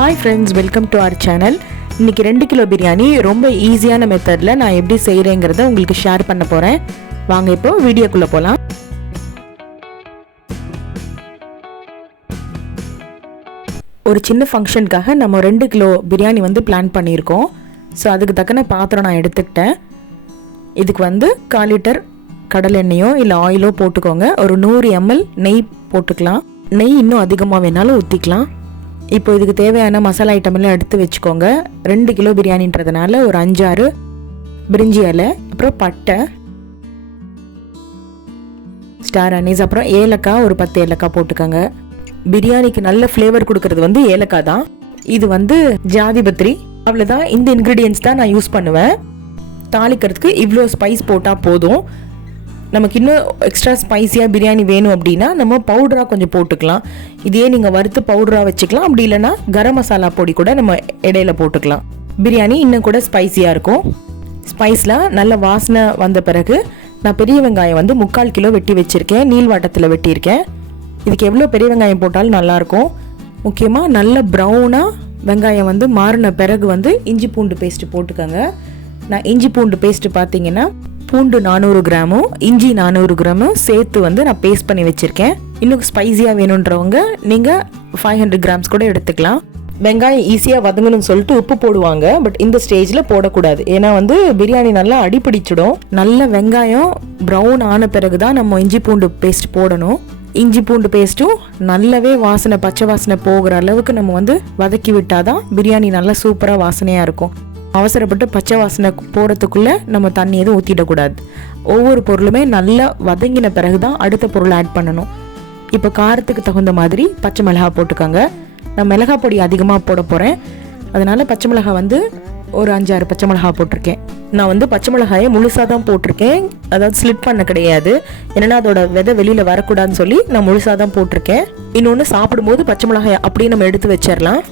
Hi friends, welcome to our channel. இன்னைக்கு 2 kilo biryani ரொம்ப ஈஸியான மெத்தட்ல நான் எப்படி செய்றேங்கறத உங்களுக்கு ஷேர் பண்ண போறேன். வாங்க இப்போ வீடியோக்குள்ள போலாம். ஒரு சின்ன ஃபங்க்ஷனுக்காக நம்ம 2 கிலோ பிரியாணி பிளான் பண்ணியிருக்கோம். ஸோ அதுக்கு தக்கன பாத்திரம் நான் எடுத்துக்கிட்டேன். இதுக்கு 1/4 லிட்டர் கடலை எண்ணெயோ இல்லை ஆயிலோ போட்டுக்கோங்க. ஒரு 100 ml நெய் போட்டுக்கலாம். நெய் இன்னும் அதிகமாக வேணாலும் ஊற்றிக்கலாம். இப்போ இதுக்கு தேவையான மசாலா ஐட்டம் எல்லாம் எடுத்து வச்சுக்கோங்க. 2 கிலோ பிரியாணின்றதுனால ஒரு 5-6 பிரிஞ்சி இலை, அப்புறம் பட்டை, ஸ்டார் அனீஸ், அப்புறம் ஏலக்காய் ஒரு 10 ஏலக்காய் போட்டுக்கோங்க. பிரியாணிக்கு நல்ல ஃப்ளேவர் கொடுக்கறது ஏலக்காய் தான். இது ஜாதிபத்திரி. அவ்வளோதான். இந்த இன்க்ரீடியன்ஸ் தான் நான் யூஸ் பண்ணுவேன். தாளிக்கிறதுக்கு இவ்வளோ ஸ்பைஸ் போட்டால் போதும். நமக்கு இன்னும் எக்ஸ்ட்ரா ஸ்பைஸியாக பிரியாணி வேணும் அப்படின்னா நம்ம பவுடராக கொஞ்சம் போட்டுக்கலாம். இதே நீங்கள் வறுத்து பவுடராக வச்சுக்கலாம். அப்படி இல்லைன்னா கரம் மசாலா பொடி கூட நம்ம இடையில போட்டுக்கலாம். பிரியாணி இன்னும் கூட ஸ்பைஸியாக இருக்கும். ஸ்பைஸில் நல்ல வாசனை வந்த பிறகு நான் பெரிய வெங்காயம் 3/4 கிலோ வெட்டி வச்சுருக்கேன். நீள்வாட்டத்தில் வெட்டியிருக்கேன். இதுக்கு எவ்வளோ பெரிய வெங்காயம் போட்டாலும் நல்லாயிருக்கும். முக்கியமாக நல்ல ப்ரௌனாக வெங்காயம் மாறின பிறகு இஞ்சி பூண்டு பேஸ்ட்டு போட்டுக்கோங்க. நான் இஞ்சி பூண்டு பேஸ்ட்டு பார்த்தீங்கன்னா பூண்டு 400 கிராமும் இஞ்சி 400 கிராமும் சேர்த்து நான் பேஸ்ட் பண்ணி வச்சுருக்கேன். இன்னும் ஸ்பைஸியாக வேணுன்றவங்க நீங்கள் 500 கிராம்ஸ் கூட எடுத்துக்கலாம். வெங்காயம் ஈஸியாக வதங்கணும்னு சொல்லிட்டு உப்பு போடுவாங்க. பட் இந்த ஸ்டேஜில் போடக்கூடாது. ஏன்னா பிரியாணி நல்லா அடிப்பிடிச்சிடும். நல்ல வெங்காயம் ப்ரௌன் ஆன பிறகு தான் நம்ம இஞ்சி பூண்டு பேஸ்ட் போடணும். இஞ்சி பூண்டு பேஸ்ட்டும் நல்லாவே வாசனை, பச்சை வாசனை போகிற அளவுக்கு நம்ம வதக்கி விட்டாதான் பிரியாணி நல்லா சூப்பராக வாசனையாக இருக்கும். அவசரப்பட்டு பச்சை வாசனை போகிறதுக்குள்ளே நம்ம தண்ணி எதுவும் ஊற்றிடக்கூடாது. ஒவ்வொரு பொருளுமே நல்லா வதங்கின பிறகு தான் அடுத்த பொருளை ஆட் பண்ணணும். இப்போ காரத்துக்கு தகுந்த மாதிரி பச்சை மிளகாய் போட்டுக்கோங்க. நான் மிளகாய் பொடி அதிகமாக போட போகிறேன். அதனால் பச்சை மிளகாய் ஒரு 5-6 பச்சை மிளகாய் போட்டிருக்கேன். நான் பச்சை மிளகாயை முழுசாக தான் போட்டிருக்கேன். அதாவது ஸ்லிட் பண்ண கிடையாது. ஏன்னா அதோட விதை வெளியில் வரக்கூடாதுன்னு சொல்லி நான் முழுசாக தான் போட்டிருக்கேன். இன்னொன்று, சாப்பிடும்போது பச்சை மிளகாயை அப்படியே நம்ம எடுத்து வச்சிடலாம்.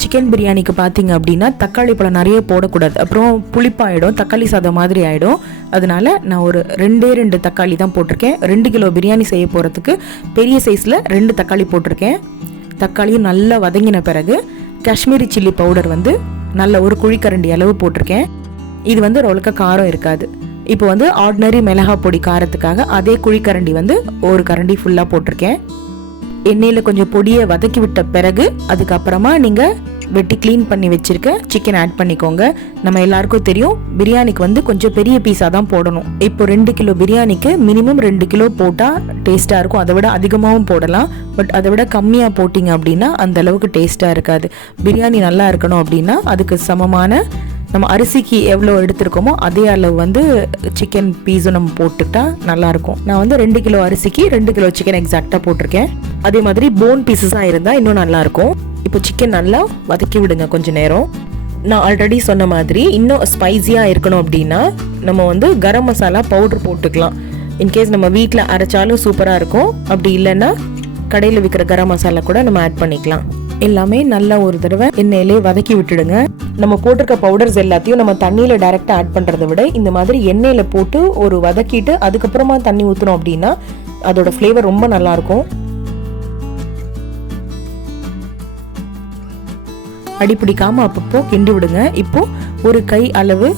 சிக்கன் பிரியாணிக்கு பார்த்தீங்க அப்படின்னா தக்காளி பழம் நிறைய போடக்கூடாது. அப்புறம் புளிப்பாயிடும், தக்காளி சாதம் மாதிரி ஆகிடும். அதனால நான் ஒரு 2 தக்காளி தான் போட்டிருக்கேன். 2 கிலோ பிரியாணி செய்ய போகிறதுக்கு பெரிய சைஸில் 2 தக்காளி போட்டிருக்கேன். தக்காளியும் நல்லா வதங்கின பிறகு காஷ்மீரி சில்லி பவுடர் நல்ல ஒரு குழிக்கரண்டி அளவு போட்டிருக்கேன். இது ரொழுக்க காரம் இருக்காது. இப்போ ஆர்டினரி மிளகாய் பொடி காரத்துக்காக அதே குழிக்கரண்டி ஒரு கரண்டி ஃபுல்லாக போட்டிருக்கேன். எண்ணெயில் கொஞ்சம் பொடியை வதக்கி விட்ட பிறகு அதுக்கப்புறமா நீங்கள் வெட்டி க்ளீன் பண்ணி வச்சிருக்க சிக்கன் ஆட் பண்ணிக்கோங்க. நம்ம எல்லாருக்கும் தெரியும் பிரியாணிக்கு கொஞ்சம் பெரிய பீஸாக தான் போடணும். இப்போ 2 கிலோ பிரியாணிக்கு மினிமம் 2 கிலோ போட்டால் டேஸ்ட்டாக இருக்கும். அதை விட அதிகமாகவும் போடலாம். பட் அதை விட கம்மியாக போட்டிங்க அப்படின்னா அந்த அளவுக்கு டேஸ்ட்டாக இருக்காது. பிரியாணி நல்லா இருக்கணும் அப்படின்னா அதுக்கு சமமான நம்ம அரிசிக்கு எவ்வளோ எடுத்துருக்கோமோ அதே அளவு சிக்கன் பீஸும் நம்ம போட்டுக்கிட்டா நல்லாயிருக்கும். நான் 2 கிலோ அரிசிக்கு 2 கிலோ சிக்கன் எக்ஸாக்டாக போட்டிருக்கேன். அதே மாதிரி போன் பீசஸாக இருந்தால் இன்னும் நல்லாயிருக்கும். இப்போ சிக்கன் நல்லா வதக்கி விடுங்க கொஞ்சம் நேரம். நான் ஆல்ரெடி சொன்ன மாதிரி இன்னும் ஸ்பைஸியாக இருக்கணும் அப்படின்னா நம்ம கரம் மசாலா பவுடர் போட்டுக்கலாம். இன்கேஸ் நம்ம வீட்டில் அரைச்சாலும் சூப்பராக இருக்கும். அப்படி இல்லைன்னா கடையில் விற்கிற கரம் மசாலா கூட நம்ம ஆட் பண்ணிக்கலாம். எல்லாமே நல்லா ஒரு தடவை எண்ணெயிலே வதக்கி விட்டுடுங்க. நம்ம போட்டிருக்க பவுடர்ஸ் எல்லாத்தையும் நம்ம தண்ணியில் டைரெக்டாக ஆட் பண்ணுறதை விட இந்த மாதிரி எண்ணெயில் போட்டு ஒரு வதக்கிட்டு அதுக்கப்புறமா தண்ணி ஊற்றணும் அப்படின்னா அதோட ஃப்ளேவர் ரொம்ப நல்லாயிருக்கும். அடிப்பிடிக்காமல் அப்பப்போ கிண்டி விடுங்க. இப்போ ஒரு கை அளவு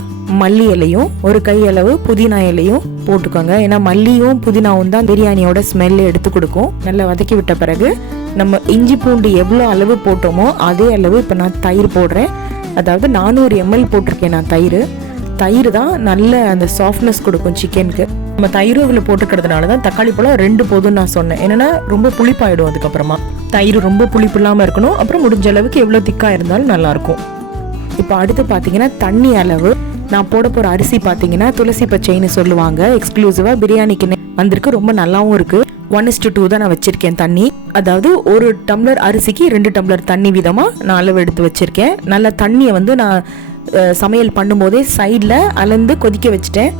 மல்லி இலையும் ஒரு கை அளவு புதினா இலையும் போட்டுக்கோங்க. ஏன்னா மல்லியும் புதினாவும் தான் பிரியாணியோட ஸ்மெல் எடுத்து கொடுக்கும். நல்லா வதக்கி விட்ட பிறகு நம்ம இஞ்சி பூண்டு எவ்வளோ அளவு போட்டோமோ அதே அளவு இப்போ நான் தயிர் போடுறேன். அதாவது 400 ml போட்டிருக்கேன் நான் தயிர் தான் நல்ல அந்த சாஃப்ட்னஸ் கொடுக்கும் சிக்கனுக்கு. நம்ம தயிரும் இதில் போட்டுக்கிறதுனால தான் தக்காளி பழம் 2 போதும்னு நான் சொன்னேன். ஏன்னா ரொம்ப புளிப்பாயிடும். அதுக்கப்புறமா தயிர் ரொம்ப புளிப்பு இல்லாமல் இருக்கணும். அப்புறம் முடிஞ்ச அளவுக்கு எவ்வளோ திக்காக இருந்தாலும் நல்லாயிருக்கும். இப்போ அடுத்து பார்த்தீங்கன்னா தண்ணி அளவு. நான் போட போகிற அரிசி பார்த்தீங்கன்னா துளசி பச்சைன்னு சொல்லுவாங்க. எக்ஸ்க்ளூசிவாக பிரியாணிக்கு வந்திருக்கு. ரொம்ப நல்லாவும் இருக்குது. 1:2 தான் நான் வச்சுருக்கேன் தண்ணி. அதாவது 1 டம்ளர் அரிசிக்கு 2 டம்ளர் தண்ணி விதமாக நான் அளவு எடுத்து வச்சுருக்கேன். நல்ல தண்ணியை நான் சமையல் பண்ணும்போதே சைடில் அளந்து கொதிக்க வச்சுட்டேன்.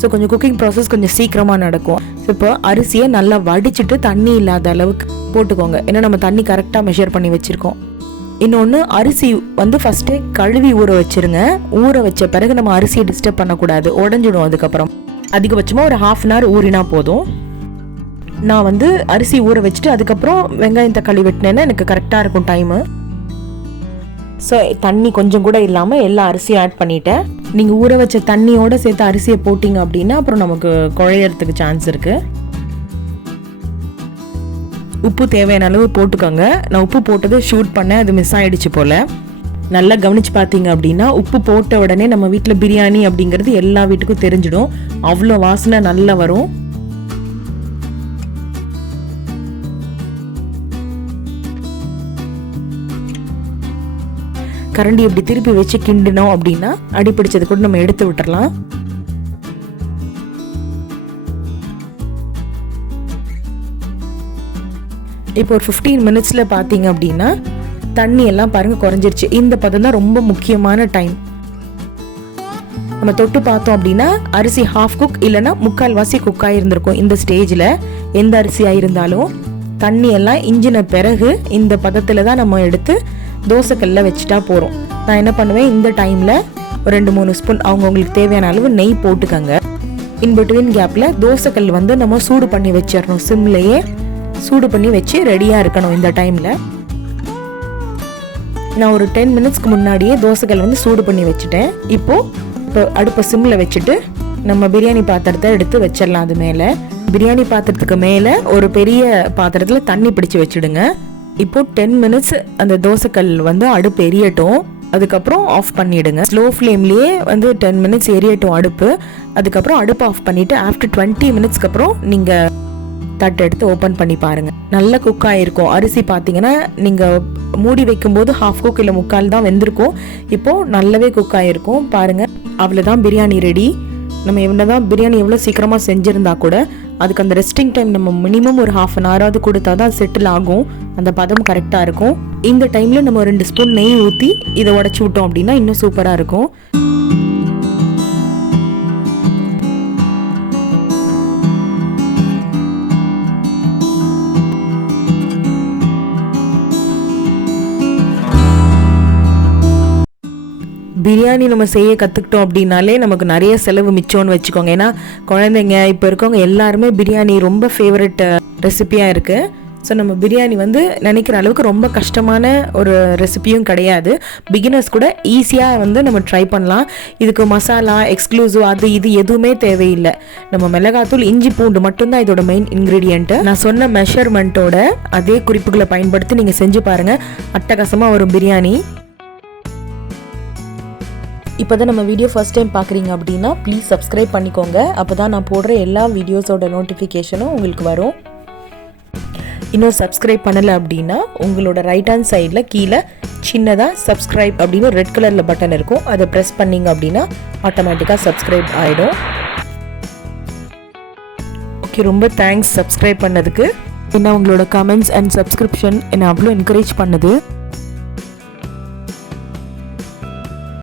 ஸோ கொஞ்சம் குக்கிங் ப்ராசஸ் கொஞ்சம் சீக்கிரமாக நடக்கும். ஸோ இப்போ அரிசியை நல்லா வடிச்சிட்டு தண்ணி இல்லாத அளவுக்கு போட்டுக்கோங்க. ஏன்னா நம்ம தண்ணி கரெக்டாக மெஷர் பண்ணி வச்சுருக்கோம். இன்னொன்று, அரிசி ஃபஸ்ட்டே கழுவி ஊற வச்சுருங்க. ஊற வச்ச பிறகு நம்ம அரிசியை டிஸ்டர்ப் பண்ணக்கூடாது, உடஞ்சிடும். அதுக்கப்புறம் அதிகபட்சமாக ஒரு 1/2 hour ஊறினா போதும். நான் அரிசி ஊற வச்சுட்டு அதுக்கப்புறம் வெங்காயம் தக்காளி வெட்டினேன்னா எனக்கு கரெக்டாக இருக்கும் டைமு. ஸோ தண்ணி கொஞ்சம் கூட இல்லாமல் எல்லா அரிசியும் ஆட் பண்ணிட்டேன். நீங்கள் ஊற வச்ச தண்ணியோடு சேர்த்து அரிசியை போட்டிங்க அப்படின்னா அப்புறம் நமக்கு குழையறதுக்கு சான்ஸ் இருக்குது. உப்பு தேவையான அளவு போட்டுக்கோங்க. நான் உப்பு போட்டது ஷூட் பண்ணேன், அது மிஸ் ஆகிடுச்சு போல். நல்லா கவனிச்சு பார்த்தீங்க அப்படின்னா உப்பு போட்ட உடனே நம்ம வீட்டில் பிரியாணி அப்படிங்கிறது எல்லா வீட்டுக்கும் தெரிஞ்சிடும். அவ்வளோ வாசனை நல்லா வரும். கரண்டி இப்படி திருப்பி வச்சு கிண்டினோம் அப்படின்னா அடிப்பிடிச்சது கூட நம்ம எடுத்து விட்டுறலாம். இப்போ ஒரு 15 மினிட்ஸில் பார்த்தீங்க அப்படின்னா தண்ணி எல்லாம் பாருங்கள் குறைஞ்சிருச்சு. இந்த பதம் தான் ரொம்ப முக்கியமான டைம். நம்ம தொட்டு பார்த்தோம் அப்படின்னா அரிசி ஹாஃப் குக் இல்லைன்னா முக்கால்வாசி குக் ஆகிருந்திருக்கும். இந்த ஸ்டேஜில் எந்த அரிசியாக இருந்தாலும் தண்ணி எல்லாம் இஞ்சின பிறகு இந்த பதத்தில் தான் நம்ம எடுத்து தோசைக்கல்ல வச்சுட்டா போகிறோம். நான் என்ன பண்ணுவேன், இந்த டைமில் ஒரு 2-3 ஸ்பூன் அவங்கவுங்களுக்கு தேவையான அளவு நெய் போட்டுக்கோங்க. இன்பிட்வீன் கேப்பில் தோசைக்கல் வந்து நம்ம சூடு பண்ணி வச்சிடணும். சிம்லேயே சூடு பண்ணி வச்சு ரெடியாக இருக்கணும். இந்த டைமில் நான் ஒரு 10 மினிட்ஸ்க்கு முன்னாடியே தோசைக்கல் வந்து சூடு பண்ணி வச்சுட்டேன். இப்போ அடுப்பை சிம்மில் வச்சுட்டு நம்ம பிரியாணி பாத்திரத்தை எடுத்து வச்சிடலாம். அது மேலே பிரியாணி பாத்திரத்துக்கு மேலே ஒரு பெரிய பாத்திரத்தில் தண்ணி பிடிச்சி வச்சுடுங்க. இப்போ 10 மினிட்ஸ் அந்த தோசைக்கல் வந்து அடுப்பு எரியட்டும். அதுக்கப்புறம் ஆஃப் பண்ணிவிடுங்க. ஸ்லோ ஃப்ளேம்லேயே வந்து 10 மினிட்ஸ் எரியட்டும் அடுப்பு. அதுக்கப்புறம் அடுப்பு ஆஃப் பண்ணிவிட்டு ஆஃப்டர் 20 மினிட்ஸ்க்கு அப்புறம் நீங்கள் தட்டை எடுத்து ஓப்பன் பண்ணி பாருங்கள். நல்ல குக் ஆகிருக்கும். அரிசி பார்த்தீங்கன்னா நீங்கள் மூடி வைக்கும்போது ஹாஃப் குக் இல்லை முக்கால் தான் வெந்திருக்கும். இப்போது நல்லாவே குக் ஆகிருக்கும் பாருங்கள். அவ்வளோதான் பிரியாணி ரெடி. நம்ம எவ்வளோதான் பிரியாணி எவ்வளோ சீக்கிரமாக செஞ்சுருந்தா கூட அதுக்கு அந்த ரெஸ்டிங் டைம் நம்ம மினிமம் ஒரு 1/2 அன் ஹவராவது கொடுத்தா தான் செட்டில் ஆகும். அந்த பதம் கரெக்டாக இருக்கும். இந்த டைமில் நம்ம 2 ஸ்பூன் நெய் ஊற்றி இதை உடச்சி விட்டோம் அப்படின்னா இன்னும் சூப்பராக இருக்கும். பிரியாணி நம்ம செய்ய கற்றுக்கிட்டோம் அப்படின்னாலே நமக்கு நிறைய செலவு மிச்சம்னு வச்சுக்கோங்க. ஏன்னா குழந்தைங்க இப்போ இருக்கவங்க எல்லாருமே பிரியாணி ரொம்ப ஃபேவரட் ரெசிபியாக இருக்குது. ஸோ நம்ம பிரியாணி வந்து நினைக்கிற அளவுக்கு ரொம்ப கஷ்டமான ஒரு ரெசிபியும் கிடையாது. பிகினர்ஸ் கூட ஈஸியாக வந்து நம்ம ட்ரை பண்ணலாம். இதுக்கு மசாலா எக்ஸ்க்ளூசிவ் அது இது எதுவுமே தேவையில்லை. நம்ம மிளகாத்தூள் இஞ்சி பூண்டு மட்டும்தான் இதோட மெயின் இன்க்ரீடியண்ட்டு. நான் சொன்ன மெஷர்மெண்ட்டோட அதே குறிப்புகளை பயன்படுத்தி நீங்கள் செஞ்சு பாருங்கள். அட்டகாசமாக வரும் பிரியாணி. இப்போ தான் நம்ம வீடியோ ஃபர்ஸ்ட் டைம் பார்க்குறீங்க அப்படின்னா ப்ளீஸ் சப்ஸ்கிரைப் பண்ணிக்கோங்க. அப்போ தான் நான் போடுற எல்லா வீடியோஸோட நோட்டிஃபிகேஷனும் உங்களுக்கு வரும். இன்னும் சப்ஸ்கிரைப் பண்ணலை அப்படின்னா உங்களோட ரைட் ஹேண்ட் சைடில் கீழே சின்னதாக சப்ஸ்கிரைப் அப்படின்னு ரெட் கலரில் பட்டன் இருக்கும். அதை ப்ரெஸ் பண்ணிங்க அப்படின்னா ஆட்டோமேட்டிக்காக சப்ஸ்கிரைப் ஆகிடும். ஓகே, ரொம்ப தேங்க்ஸ் சப்ஸ்கிரைப் பண்ணதுக்கு. ஏன்னா உங்களோட கமெண்ட்ஸ் அண்ட் சப்ஸ்கிரிப்ஷன் என்னை அவ்வளோ என்கரேஜ் பண்ணுது.